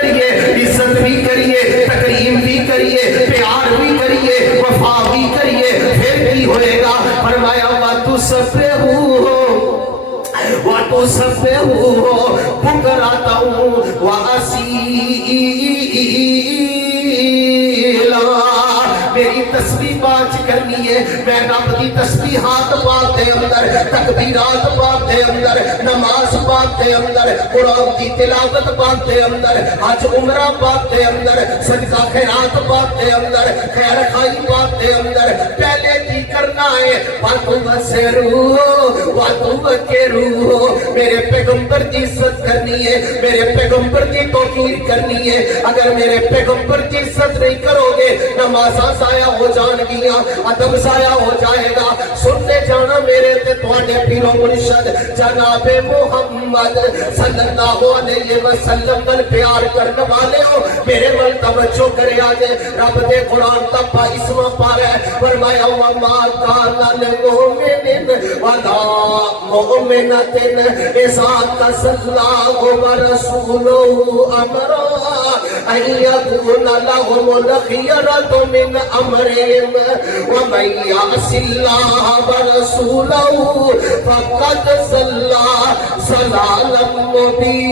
کریے، عزت بھی کریے، تکریم بھی کریے، پیار بھی کریے، وفا بھی کریے، پھر بھی ہوئے گا۔ فرمایا وَتُسَبِّحُوهُ بُكْرَةً وَأَصِيلًا۔ میری تسبیح پانچ کرنی ہے، میں رب کی تسبیحات پاک دے اندر، تکبیرات پاک دے اندر، نماز پاک دے اندر، قرآن کی تلاوت پاک دے اندر، حج عمرہ پاک دے اندر، صدقہ خیرات پاک دے اندر، خیر خائی پاک دے اندر پہلے کی کرنا ہے، وَتُوَكِّرُوهُ، میرے پیغمبر کی عزت کرنی ہے، میرے پیغمبر کی توقیر کرنی ہے۔ اگر میرے پیغمبر کی عزت نہیں کرو گے، نمازاں ضائع ہو جان گیا، ادب ضائع ہو جائے گا۔ سنتے جانا میرے تے تواڈے پیر و مرشد جناب محمد صلی اللہ علیہ وسلم نال پیار کرنے والے ہو، میرے ول توجہ کرے آجے۔ رب دے قرآن دا 22واں پارہ ہے، فرمایا وَمَا كَانَ لِلْمُؤْمِنٍ وَلَا مُؤْمِنَةٍ إِذَا قَضَى اللَّهُ وَرَسُولُهُ أَمْرًا أَن يَكُونَ لَهُمُ الْخِيَرَةُ مِنْ أَمْرِهِمْ وَمَن يَعْصِ اللَّهَ وَرَسُولَهُ فَقَدْ ضَلَّ ضَلَالًا مُبِينًا۔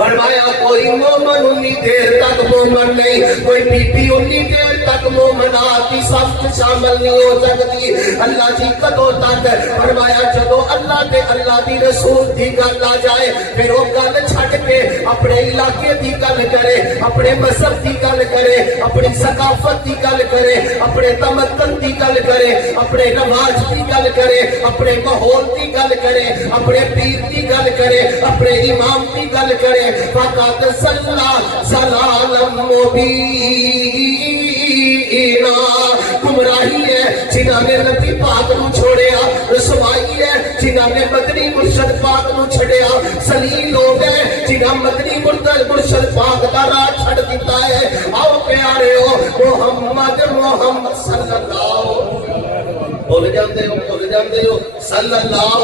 فرمایا کوئی مومن انی دیر تک مومن نہیں، کوئی بی بی انی دیر تک مومنات کی صف شامل نہیں ہو سکتی۔ اللہ جی کدوں تک؟ فرمایا جدو اللہ تے اللہ دی رسول دی گل آ جائے، پھر وہ گل چھڈ کے اپنے علاقے دی گل کرے، اپنے مذہب دی گل کرے، اپنی ثقافت دی گل کرے، اپنے تمدن دی گل کرے، اپنے رواج دی گل کرے، اپنے ماحول دی گل کرے، اپنے پیر دی گل کرے، اپنے امام دی گل کرے، فقط صلی ضلالا مبینا۔ گمراہی ہے جنہاں نے نبی پاک نو چھوڑیا، رسوائی ہے جنہاں نے مدنی مرشد پاک نو چھڑیا، سلیل لوگ ہیں جنہاں مدنی مرشد پاک دا راہ چھڑ دیتا ہے۔ آؤ پیارے ہو محمد صلی اللہ بول جاندے ہو صلی اللہ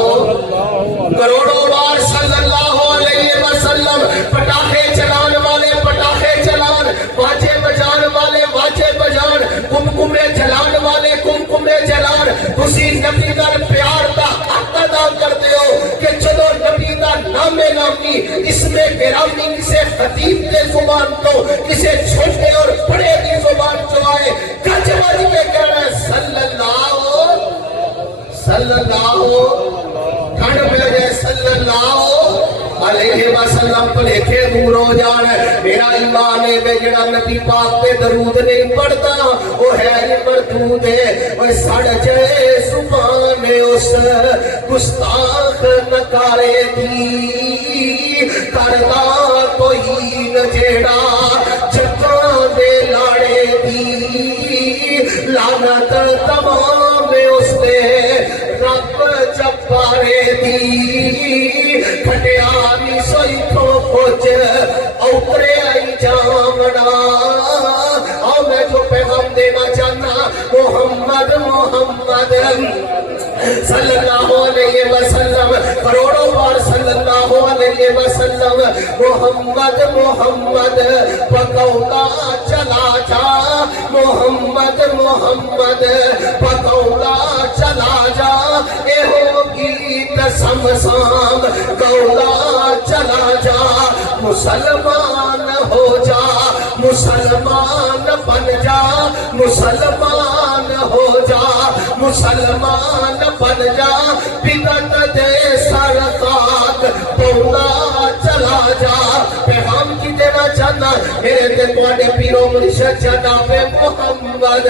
کروڑوں بار صلی اللہ علیہ وسلم۔ پٹاخے چلان والے پٹاخے چلان، واجے بجان والے واجے بجان، کمکمے جلان والے کمکمے جلان۔ تسی نبی نال پیار دا حق ادا کرتے ہو کہ جدو نبی دا نام نامی اسم گرامی کسے خطیب کے زبان تو، کسے چھوٹے اور بڑے کی زبان جو آئے، گج بج کے کہنا ہے صلی اللہ ٹھنڈ پہ جائے صلی اللہ علیہ وسلم پلیکھے دور ہو جانا ہے۔ میرا ایمان ہے میں جڑا نبی پاک پہ درود نہیں پڑھتا وہ ہے ہی مردود ہے۔ وہ سڑ جائے زبان اس گستاخ نکارے دی، کردہ کوئی نجیڑا جگہ دے لاڑے دی، لعنت تمام اس دے رب جبارے دی، کھٹیانی سوئی تو کچھ اوترے آئی جامنا۔ اور میں جو پیغام دینا چاہتا محمد صلی اللہ علیہ وسلم، کروڑوں بار صلی اللہ علیہ وسلم، محمد پکولا چلا جا، محمد پکولا چلا جا، اے ہوگی قسم سام کولا چلا جا، مسلمان ہو جا، مسلمان بن جا، مسلمان ہو جا، مسلمان بن جا، بدعت دے سر خاک پولا چلا جا۔ پیغام کی دینا چاہنا میرے تے تواڈے پیرو مرشد جناب محمد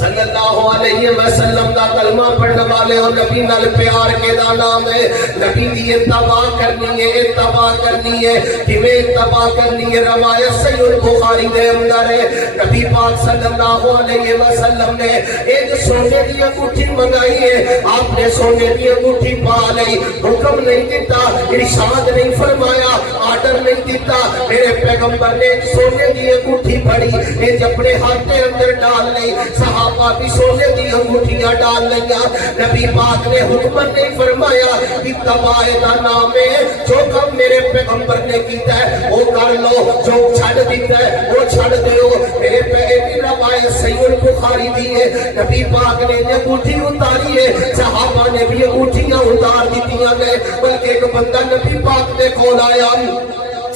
صلی اللہ علیہ وسلم دا کلمہ پڑھنے والے ہو، نبی نال پیار کے دا نام ہے۔ نبی دی اتباع کرنی ہے، اتباع کرنی ہے، کیویں اتباع کرنی ہے؟ روایت صحیح البخاری دے اندر ہے، نبی پاک صلی اللہ علیہ وسلم نے ایک سونے دی انگوٹھی منگائی ہے، آپ نے سونے دی انگوٹھی پا لئی، حکم نہیں دیتا، ارشاد نہیں فرمایا، آرڈر نہیں دیتا، میرے پیغمبر نے سونے دی انگوٹھی پڑی، اپنے ہاتھ کے اندر ڈال لئی، صحابہ सहाबा भी सोने दी अंगूठियां डाल लिया। नबी पाक ने हुक्म नहीं फरमाया कि तबाए का नाम है, जो काम मेरे पैगंबर ने किया है वो कर लो, जो छड़ दिता है वो छड़ दो। मेरे पहले रवायत सहीह बुखारी दी है, नबी पाक ने अंगूठी उतारी है, सहाबा ने भी अंगूठियां उतार दी ने। बल्कि एक बंदा नबी पाक ने कोल आया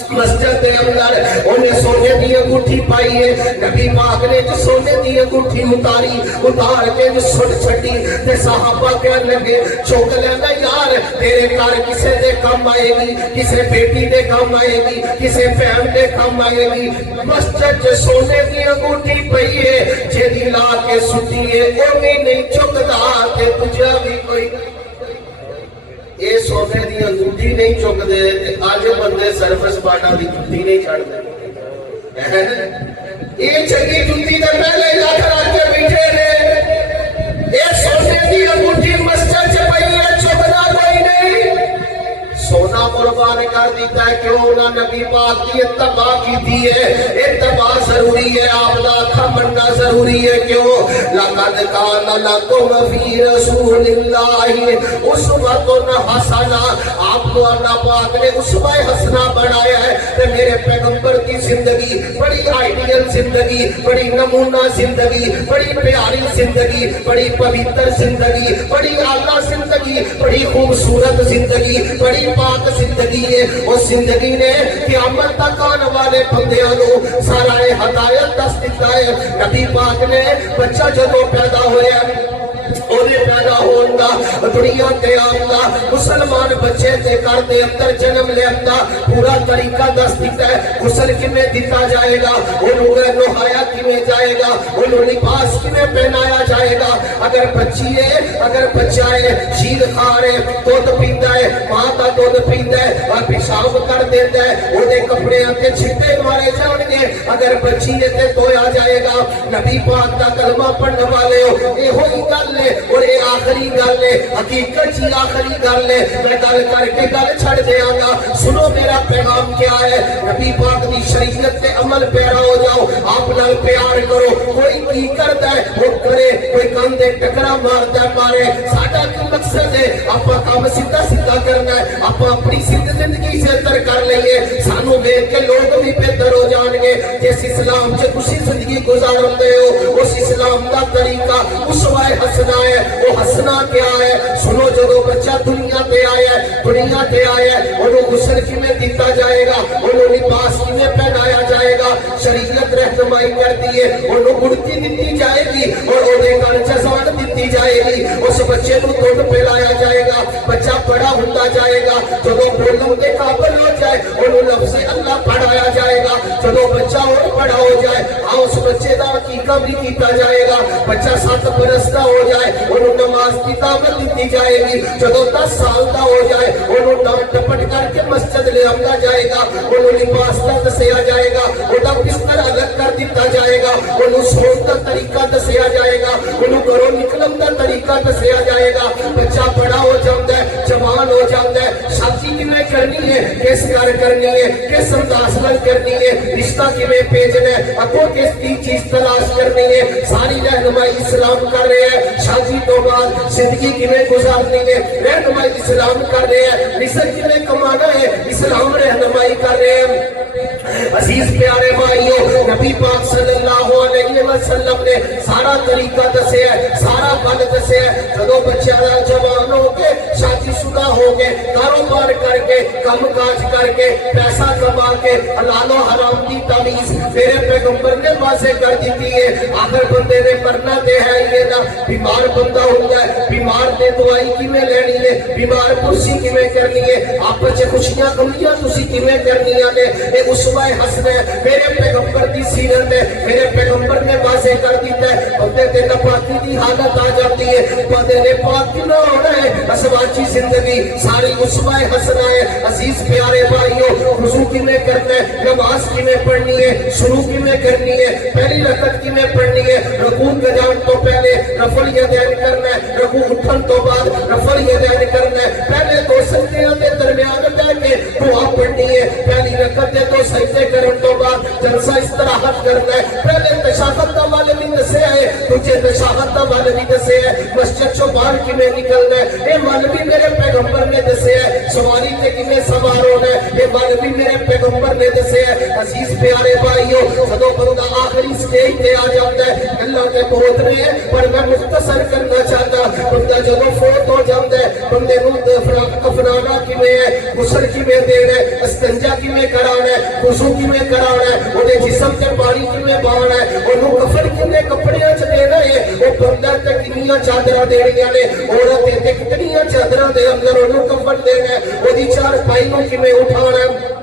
मस्जिद के अंदर, उन्हें सोने की अंगूठी पाई है। नबी पाक ने जो सोने की अंगूठी उतारी, उतार के जो सुट छड़ी ते सहाबा कहन लगे चुक लेना यार, तेरे घर किसे दे काम आएगी, किसे बेटी दे काम आएगी, किसे भैन दे काम आएगी। मस्जिद च सोने की अंगूठी पई है, जेदी ला के सुटी है वो भी नहीं चुकदा ते तुझा भी कोई ये सोने की अंगूठी नहीं चुकते। अज बंदे सर्विस पाटा की जुत्ती नहीं छड़ते। ये चंगी जुत्ती तो पहले लख रख के बैठे ने, ये सोने की अंगूठी मस्जिद च पई है, चुकना कोई नहीं। सोना कुर्बान कर दिता है, क्यों ना नबी पाक की इत्तबा की है। इत्तबा जरूरी है, आपका अखा बनना जरूरी है। क्यों? लक़द कान लकुम फी रसूलिल्लाहि उस्वतुन हसना, आपको अल्लाह पाक ने उस्वा हसना बनाया है। ते मेरे पैगंबर की जिंदगी बड़ी आइडियल जिंदगी, बड़ी नमूना जिंदगी, बड़ी प्यारी जिंदगी, बड़ी पवित्र जिंदगी, बड़ी आला जिंदगी, बड़ी खूबसूरत जिंदगी, बड़ी पाक जिंदगी है। उस जिंदगी ने क़यामत तक आने वाले बंदियां को सारा हदायत दस दिता है। नबी पाक ने बच्चा जदों पैदा होया पैदा होगा दुनिया ते आंदा, मुसलमान बच्चे के घर के अंदर जन्म लिया, पूरा तरीका दस दिता है। गुसल किमें दिता जाएगा, नहाया किमें जाएगा, लिबास किमें पहनाया जाएगा। अगर बच्ची है, अगर बच्चा है, शीर खा रहे दुध पीता है, मां का दुध पीता है और पेशाब कर देता है, वो कपड़े के छिट्टे मारे जाएंगे। अगर बच्ची है तो धोया जाएगा। नबी पाक का कलमा पढ़ने वाले हो, यो ही गल है और ये आखिरी गल है, हकीकत ही आखिरी गल है। मैं गल करके गल छड़ देंगा। सुनो मेरा पैगाम क्या है, नबी पाक की शरीयत के अमल पैरा हो जाओ, आप नाल प्यार करो। कोई की करता है वो करे, कोई कंधे टकरा मारता है मारे, साडा की मकसद है आप काम सीधा सीधा करना है, आप अपनी जिंदगी से बेहतर कर लेंगे। सानू देख के लोग भी बेहतर हो जाएंगे। जिस इस्लाम से खुशी जिंदगी गुजारते हो, उस इस्लाम का तरीका उस वाय हसना है। वो हसना क्या है? सुनो, जो बच्चा दुनिया पे आया है, दुनिया पे आया है, उन्होंने गुस्ल किमें दिता जाएगा, उन्होंने लिबास किमें पहनाया जाएगा, शरीयत रहनुमाई करती है, उन्होंने गुड़ती दी जाएगी और उन्हें जज़ान दी जाएगी। उस बच्चे को दुध पिलाया जाएगा, बच्चा बड़ा होता जाएगा। जो बोलने के काबिल हो जाए, उन्होंने लफ्ज़ अल्लाह पढ़ाया जाएगा। जो बच्चा और बड़ा हो जाए, हाँ उस बच्चे का अकीका भी किया जाएगा। बच्चा 7 बरस का हो जाए, उन्होंने नमाज की दावत दी जाएगी। जो 10 साल का हो जाए, उन्होंने डांट टपट करके मस्जिद ले आंदा जाएगा, उन्होंने लिबास का दसिया जाएगा, उनका बिस्तर अलग कर दिया जाएगा, उन्होंने सोच का तरीका दसिया जाएगा, उन्होंने घरों निकलन का तरीका दसिया जाएगा। बच्चा बड़ा हो जाता है, जवान हो जाता है, शादी किमें करनी है, किस घर करनी है, किस अंदाज में करनी है, रिश्ता किमें भेजना है, अगो किस चीज तलाश करनी है, सारी रहनुमाई इस्लाम कर रहे हैं। शादी तो बाद जिंदगी किमें गुजारनी है, रहनुमाई इस्लाम कर रहे हैं। रिस्क किमें कमाना है, इस्लाम रहनुमाई कर रहे हैं। अजीज प्यारे भाइयों, नबी पाक सल्लल्लाहु अलैहि वसल्लम ने सारा तरीका दसे है, सारा गल दसे है। जो बच्चा जवान हो के शादीशुदा हो के कारोबार करके कम काज करके पैसा कमा के हलालो हराम की तमीज मेरे पैगंबर ने वाजे कर दी है। आखिर बंदे ने मरना ते है ये ना, बीमार बंदा होता है, बीमार ने दवाई किमें लेनी है, बीमार कुर्सी किमें करनी है, आपस में खुशियां गमियां तुसी किमें करनियां ने, ये उसवा हसना है। मेरे पैगंबर की सीरत है, मेरे पैगंबर ने वाजे कर दिया है। बंदे ते नापाकी की हालत आ जाती है, बंदे ने पाक क्यों होना है, असवाची जिंदगी सारी उसवा हसना है। अजीज प्यारे भाइयों, वुजू किमें करना है, नमाज किमें पढ़नी है, शुरू किमें करनी है, पहली रकत किमें पढ़नी है, रकू जान तो पहले रफल यदैन करना है, रकू उठन तो बाद रफल यदैन करना है, पहले तो सजदे के दरमियान बैठ के दुआ पढ़नी है, पहली रकत दे तो सजदे करने तो बाद जलसा इस्तराहत करना है, पहले तशहहुद का वाले भी दसे है, दूजे तशाहत दा वल भी दसे है, मस्जिद चो बाहर किवें निकलना है ये वल भी मेरे पैगंबर ने दसे है, सवारी ते किवें सवार होना है ये वल भी मेरे पैगंबर ने दसे है। अजीज प्यारे भाइयों, जदों बंदा आखिरी स्टेज पे आ जाता है, अल्लाह के बहुत ने पर मैं मुख्तसर करना चाहता, बंदा जदों फोत हो जाता है बंदे नूं कफनाना किवें है, गुस्ल किवें देना है, इस्तंजा किवें कराना है, वुज़ू किवें कराना है, ओदे जिस्म ते पानी किवें पाना है, ओनू कफन किवें कपड़ियां च देना है, ओ बंदा ते कितनियां चादरां देनियां ने, औरत ते कितनियां चादरां दे अंदर ओनू कफन देना है, ओदी चार पाई नूं किवें उठाना है,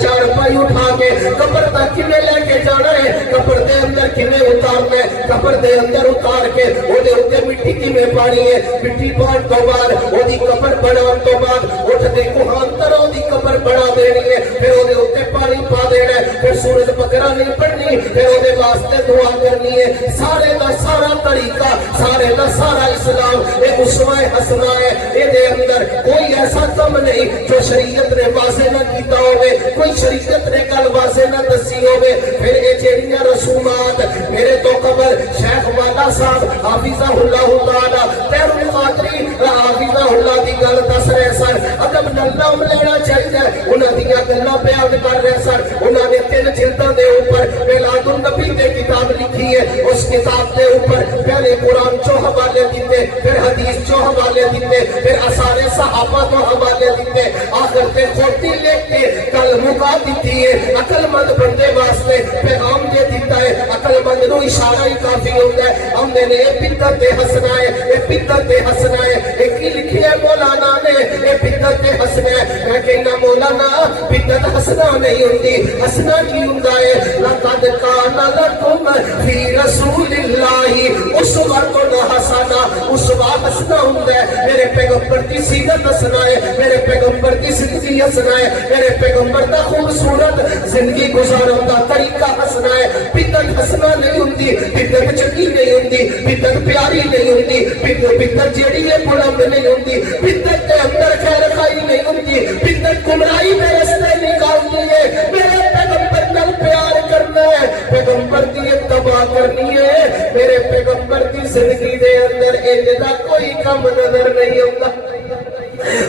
चार पाई उठा के कब्र तक किवें लेके जाना है, कब्र दे अंदर किवें उतारना है, कब्र दे अंदर उतार के ओदे उत्ते मिट्टी किवें पानी है, मिट्टी पाउण तो बाद ओदी कब्र बनाउण तो बाद उठदे कुहांतर ओदी कब्र बना देनी है, फिर ओदे उत्ते पानी पा देना है, फिर सूरज बकरा नहीं पढ़नी, फिर ओदे वास्ते दुआ करनी है। सारे दा सारा तरीका, सारे दा सारा इस्लाम ये उसवा हसना है, इहदे अंदर कोई ऐसा काम नहीं जो शरीयत ने वाज़े ना कीता होवे, कोई शरीयत ने गल वाज़े ना दसी होवे। फिर ये जेड़ियां रसूमात मेरे तो कबल शेख वाला साहब हाफिज़हुल्लाह तआला तैरुल कादरी हाफिज़हुल्लाह दी गल दस रहे सन, अदब नाम लेना चाहिए, उन्हां दियां गल्लां बयान कर रहे सन। उन्होंने 3 जिल्दां दे ऊपर मिलादुन नबी दी किताब लिखी है, उस किताब के ऊपर पहले कुरान चो हवाले दिते, फिर हदीस चो हवाले दिते, फिर असारे सहाबा तो हवाले दिते, आखिर पे खोटी लिख के कल मुका दी है। अकलमंद बंदे वास्ते पैगाम दे दिता है, अकलमंद नूं इशारा ही काफी होता है। हमने ने ये बिदअत ते हसना है, ये बिदअत ते हसना है, एक ही लिखी है मौलाना ने, ये बिदअत ते हसना है। मैं कहना मौलाना बिदअत हसना नहीं होती, हसना की हुंदा है, लक़द काना लकुम फी रसूलिल्लाहि उस्वतुन हसना, उस्वा हसना हुंदा है, मेरे पैगंबर की सीरत हसना है, मेरे पैगंबर की जिंदगी हसना है, मेरे पैगंबर का खूबसूरत जिंदगी गुजारन का तरीका हसना है। बिदअत हसना नहीं हुंदी, बिदअत चंगी नहीं हुंदी, बिदअत प्यारी नहीं हुंदी, बिदअत जेड़ी है बुलंद नहीं हुंदी, बिदअत के अंदर खैर खाई नहीं हुंदी, बिदअत गुमराही में रास्ते निकालती है। मेरे पैगंबर नाल प्यार करना है, पैगंबर की इत्तबा करनी है, मेरे पैगंबर की जिंदगी दे अंदर इनका कोई कम नजर नहीं आता।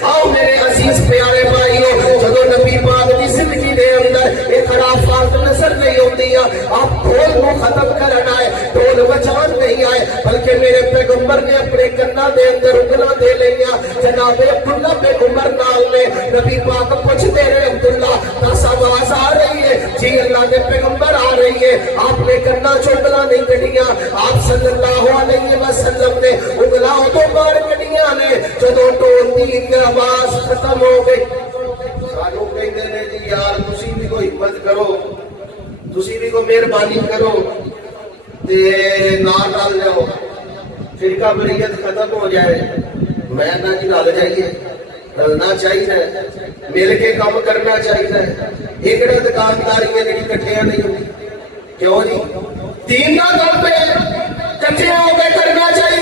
आओ मेरे अजीज प्यारे भाइयों, जदों नबी पाक की जिंदगी दे अंदर एक खराफात नजर नहीं होती, आप ढोल को खत्म करना है, ढोल बजान नहीं आए, बल्कि मेरे पैगंबर ने अपने कन्ना दे अंदर उंगला दे लिया। जनाब अब्दुल्ला पे उमर नाल ने नबी पाक पूछते रहे, अब्दुल्ला दस आवाज आ रही है? जी अल्लाह के पैगंबर आ रही है। आपने कन्ना चुंगला नहीं कटिया, आप सल्लल्लाहु अलैहि वसल्लम ने उंगला तो मार कटिया ने, जदों ढोल की आवाज खत्म हो गई। सानू कहते ने जी यार तुसी भी कोई हिम्मत करो, तुसी भी कोई मेहरबानी करो ते नाल नाल जाओ, फिरका बरीयत खत्म हो जाए। मैं ना जी रल जाइए, रलना चाहिए, मिल के काम करना चाहिए। एकड़ा दुकानदारियां जी कट्ठियां नहीं होती, क्यों जी? दीन ना काम पे कट्ठे होकर करना चाहिए।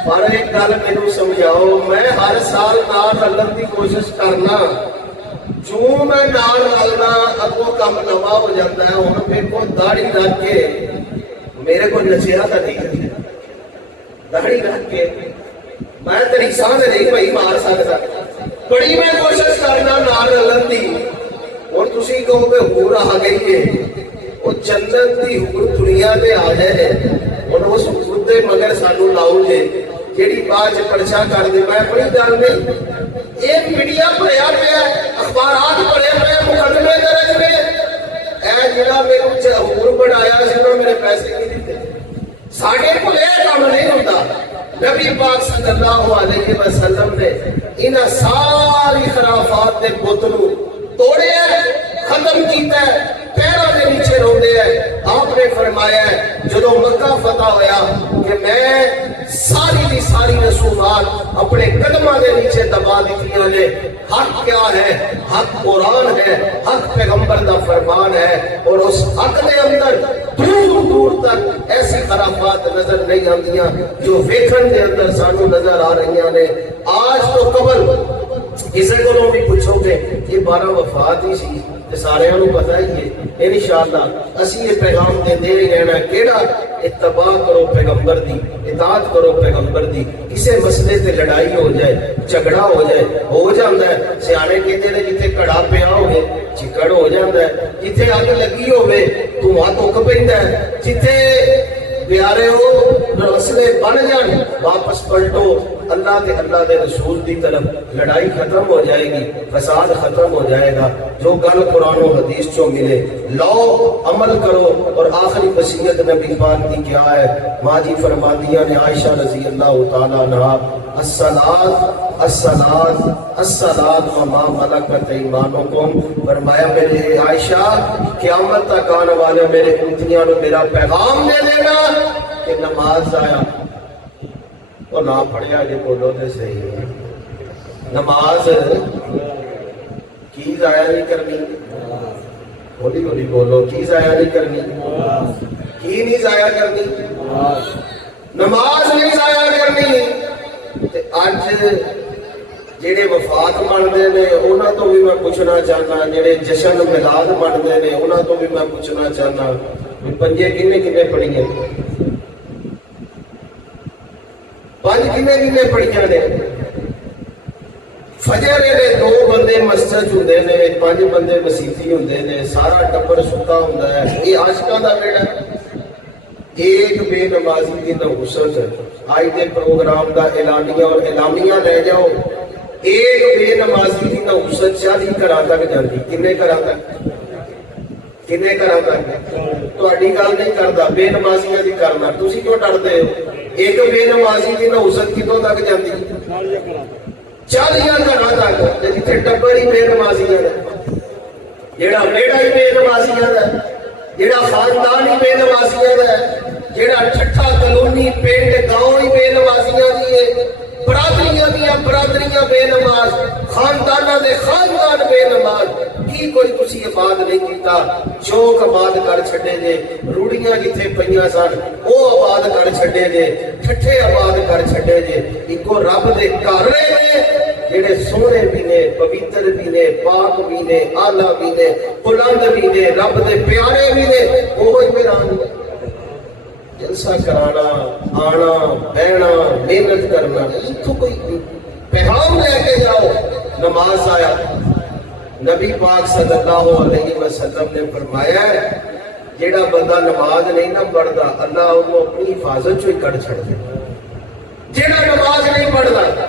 पर एक गल मैनू समझाओ, मैं हर साल नाल रलन की कोशिश करना, जो मैं नाल रलना अगों काम नवा हो जाता है। हुण मेरे को दाढ़ी रख के मेरे को नचिया तो नहीं, दाढ़ी रख के मैं तेरी सांस नहीं भाई मार सकता, बड़ी मैं कोशिश करना नाल रलन की। और तुसी कहोगे हूर आ गई है, वो जन्नत की हूर दुनिया में आ जाए, और उस हूर दे मगर सानू लाओ जे जेड़ी बात परछा कर दे। मैं बड़ी गल नहीं, ये मीडिया भरिया पिया, अखबारात भरे पे, मुकदमे दर्ज ने, ऐ जिहड़ा मैनू हूर बनाया सी मेरे पैसे नहीं दिते। साडे कोल यह काम नहीं होता। नबी पाक सल्लल्लाहु अलैहि वसल्लम ने इन्हां सारी खराफात के बुत नूं तोड़िया, खत्म किया, पैरों के नीचे रोंदे हैं। आपने फरमाया जो मक्का फतह होया कि मैं सारी की सारी रसूमात अपने कदमां के नीचे दबा दी ने। हक क्या है? हक कुरान है, हक पैगंबर का फरमान है, और उस हक के अंदर दूर दूर तक ऐसी खराफात नजर नहीं आती जो वेखण के अंदर सानू नजर आ रही ने। आज तो कबल किसी को भी पूछोगे ये 12 वफात ही सी, تے سارے نوں پتہ ہی ہے انشاءاللہ اسی یہ پیغام دیندے ہی رہنا کیڑا اتباع کرو پیغمبر دی اطاعت کرو پیغمبر دی کسے مسئلے تے لڑائی ہو جائے جھگڑا ہو جاندا ہے سیانے کہندے نے جتھے کڑا پیا ہوے چکڑ ہو جاندا ہے جتھے اگ لگی ہوے دھواں تک پیندا ہے جتھے پیارے ہو مسئلے بن جان واپس پلٹو اللہ دے رسول دی طرف لڑائی ختم ہو جائے گی فساد ختم ہو جائے گا جو گل قرآن و حدیث چوں ملے لو عمل کرو اور آخری وصیت نبی پاک کی کیا ہے ماں جی فرماتی نے عائشہ رضی اللہ تعالیٰ عنہا الصلاۃ وما ملکت ایمانکم فرمایا میرے عائشہ قیامت تک آنے والے میرے امتیاں نو میرا پیغام دے دینا کہ نماز آیا تو نہ پڑھیا جی بولو تو صحیح ہے نماز کی ضائع نہیں کرنی ہولی ہولی بولو کی ضائع نہیں کرنی کی نہیں ضائع کرنی نماز نہیں ضائع کرنی اج جڑے وفات منتے ہیں انہوں تو بھی میں پوچھنا چاہنا جڑے جشن میلاد منتے ہیں انہوں تو بھی میں پوچھنا چاہنا پنجے کنے کنے پڑھیے پانچ کنے کنے پڑھیاں نے فجر نے دو بندے مسجد ہوندے نے پانچ بندے مسیتی ہوندے نے سارا ٹبر ستا ہوندا ہے یہ عاشقاں دا بیڑا ایک بے نمازی کی نحوست آج دے پروگرام دا اعلانیہ اور اعلامیہ لے جاؤ ایک بے نمازی کی نحوست 40 گھراں تک جاندی کنے گھراں تک کنے گھراں تک تہاڈی گل نہیں کردا بے نمازیاں دی کرنا تسی کیوں ڈردے ہو ایک بے نمازی کی نحوست کتوں تک جاندی 40 گھراں تک جتھے ٹبر ہی بے نمازیاں دا جیڑا بیڑا ہی بے نمازیاں دا جیڑا خاندان ہی بے نمازیاں دا جیڑا ٹھٹھا کلونی پنڈ گاؤں ہی بے نمازیاں دی ہے برادریاں بے نماز خانداناں دے خاندان بے نماز کی کوئی تسی آباد نہیں کیتا چوک آباد کر چھڈے جے روڑیاں جتھے پئیاں سن او آباد کر چھڈے جے ٹھٹھے آباد کر چھڈے جے اکو رب دے گھر نے جڑے سونے بھی نے پوتر بھی نے پاک بھی نے آلہ بھی نے بلند بھی نے رب دے پیارے بھی نے اوہی میرا جلسہ کرانا آنا بہنا محنت کرنا تو کوئی پیغام لے کے جاؤ نماز آیا نبی پاک صلی اللہ علیہ وسلم نے فرمایا ہے جیڑا بندہ نماز نہیں نہ پڑھتا اللہ انہوں اپنی حفاظت چوئی کر چھڑ دے جیڑا نماز نہیں پڑھتا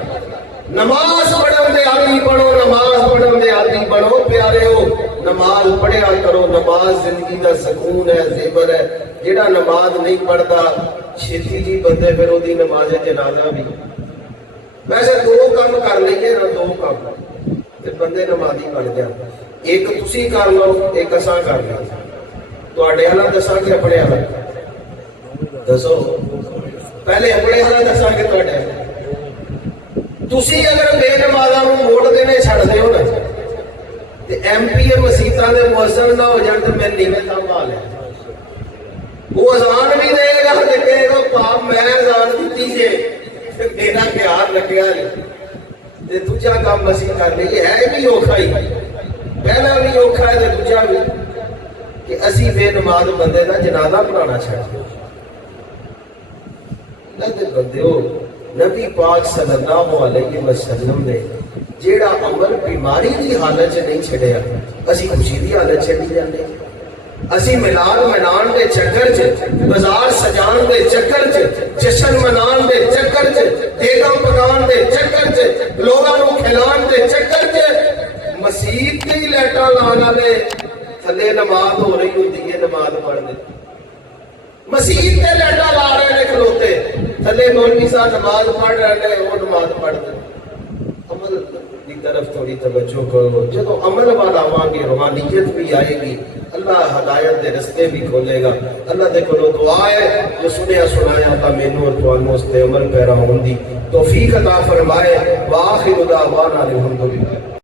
نماز پڑھن دے عادی بنو نماز پڑھن دے عادی بنو پیارے ہو نماز پڑھیا کرو نماز زندگی دا سکون ہے زیور ہے جیڑا نماز نہیں پڑھتا چھتی جی بندے پھر وہ نماز جنازہ بھی ویسے دو کام کر لئیے نا دو کام تے بندے نمازی بن جا ایک تسی کر لو ایک اساں کر لو تو اڈے والا دساں کہ اپنے والا دسو پہلے اپنے والا دساں کہ تواڈے تسی اگر بے نمازاں نوں ووٹ دینے چھڑ دیو نا تے ایم پی اے مسیتاں دے مؤذن نہ ہو جان تے میں نیویں سنبھال لے وہ اذان بھی دے گا تے کہے گا پاپ میں اذان دتی جے میرا پیار لگیا تے دوجا کام مسیح کر لئی ہے بھی اوکھا ہی پہلا بھی اوکھا ہے تے دوجا بھی کہ اسی بے نماز بندے دا جنازہ پڑھانا چھڑ دو نہ تے بندیو نبی پاک صلی اللہ علیہ وسلم نے جیڑا عمل بیماری دی حالت نہیں چھڑیا اسی خوشی دی حالت چھڑی جاندے اسی ملان منان دے چکر چ بازار سجان دے چکر چ جشن منان دے چکر چ دیگم پکان دے چکر چ لوگاں نوں کھلان دے چکر چ مسجد دی لیٹاں لان والے تھلے نماز ہو رہی ہوندی ہے نماز پڑھ دے مسجد تے لیٹاں لا رہے نے کھلوتے تھلے مولوی صاحب نماز پڑھ رہے ہیں وہ نماز پڑھ دے عمل کی طرف تھوڑی توجہ کرو جب عمل والا آواں گے روحانیت بھی آئے گی اللہ ہدایت دے رستے بھی کھولے گا اللہ دے کولو دعا ہے جو سنیا سنایا اللہ مینوں اور تانوں اس تے عمل پیرا ہون دی توفیق عطا فرمائے واخر دعوانا الحمدللہ